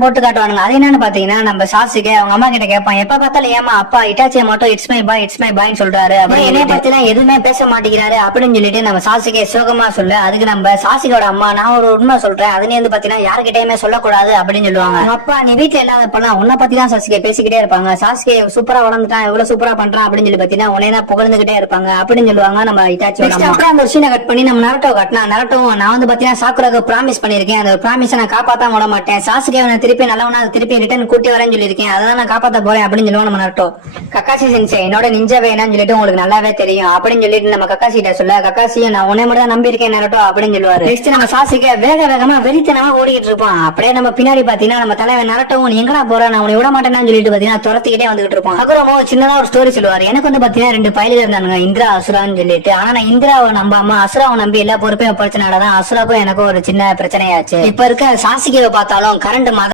போட்டு காட்டுவானுங்க. அது என்னன்னு பாத்தீங்கன்னா நம்ம சாசுகே அவங்க அம்மா கிட்ட கேட்பான், எப்ப பார்த்தாலும் ஏமா அப்பா இட்டாச்சியை மட்டும் இட்ஸ் மை பாய்ன்னு சொல்றாரு, என்னைய பத்திலாம் எதுவுமே பேச மாட்டேங்கிறாரு அப்படின்னு சொல்லிட்டு நம்ம சாசுகே சோகமா சொல்ல, அதுக்கு நம்ம சாசுகோட அம்மா நான் ஒரு உண்மை சொல்றேன், அது நீ பாத்தீங்கன்னா யாருக்கிட்டயுமே சொல்லக்கூடாது அப்படின்னு சொல்லுவாங்க. அப்பா நீ வீட்டுல இல்லாதப்பெல்லாம் உன்னை பத்தி தான் சாசுகே பேசிக்கிட்டே இருப்பாங்க, சாசுகே சூப்பரா வளர்ந்துட்டான் எவ்வளவு சூப்பரா பண்றான் அப்படின்னு சொல்லி பாத்தீங்கன்னா உன்னை தான் புகழ்ந்துகிட்டே இருப்பாங்க அப்படின்னு சொல்லுவாங்க நம்ம இட்டாச்சியோட அம்மா. அப்புறம் அந்த சீனை கட் பண்ணி நம்ம நரட்டோ கட்டினா, நரட்டோ நான் பாத்தீங்கன்னா சாக்குராக்கு ப்ராமிஸ் பண்ணிருக்கேன், அந்த ப்ராமிஸை நான் காப்பாத்த விட மாட்டேன், சாசுகே திருப்பி நல்லவனா திருப்பி ரிட்டர்ன் கூட்டி வரேன்னு சொல்லியிருக்கேன், அதான் நான் காப்பாத்த போறேன் அப்படின்னு சொல்லுவோம் நம்ம நரட்டோ. கக்காசி சென்சே என்னோட நிஞ்சா வேணான்னு சொல்லிட்டு உங்களுக்கு நல்லாவே தெரியும் அப்படின்னு சொல்லிட்டு நம்ம கக்காசி கிட்ட சொல்ல, கக்காசியை நான் உன்னை மட்டும் தான் நம்பி இருக்கேன் நரட்டோ அப்படின்னு சொல்லுவாரு. நெக்ஸ்ட் நம்ம சாசுகே வேகமா வெறித்தனமா ஓடிக்கிட்டு இருப்பான். அப்படியே நம்ம பின்னாடி பாத்தீங்கன்னா நம்ம தலைவன் நரட்டோவும் நீ எங்கடா போற நான் உன்னை விட மாட்டேன்னு சொல்லிட்டு பாத்தீங்கன்னா துரத்திக்கிட்டே வந்துகிட்டு இருப்பான். அப்புறமா சின்னதா ஒரு ஸ்டோரி சொல்லுவாரு, எனக்கு பாத்தீங்கன்னா 2 பயலுக இருந்தானுங்க, இந்திரா அசுரான்னு சொல்லிட்டு. ஆனா நான் இந்திராவை நம்பாம அசுராவை நம்பி எல்லா பொறுப்பையும் படிச்சனாலதான் அசுராக்கும் எனக்கும் ஒரு சின்ன பிரச்சனையாச்சு. இப்ப இருக்க சாசுகேவை பார்த்தாலும் கரண்ட்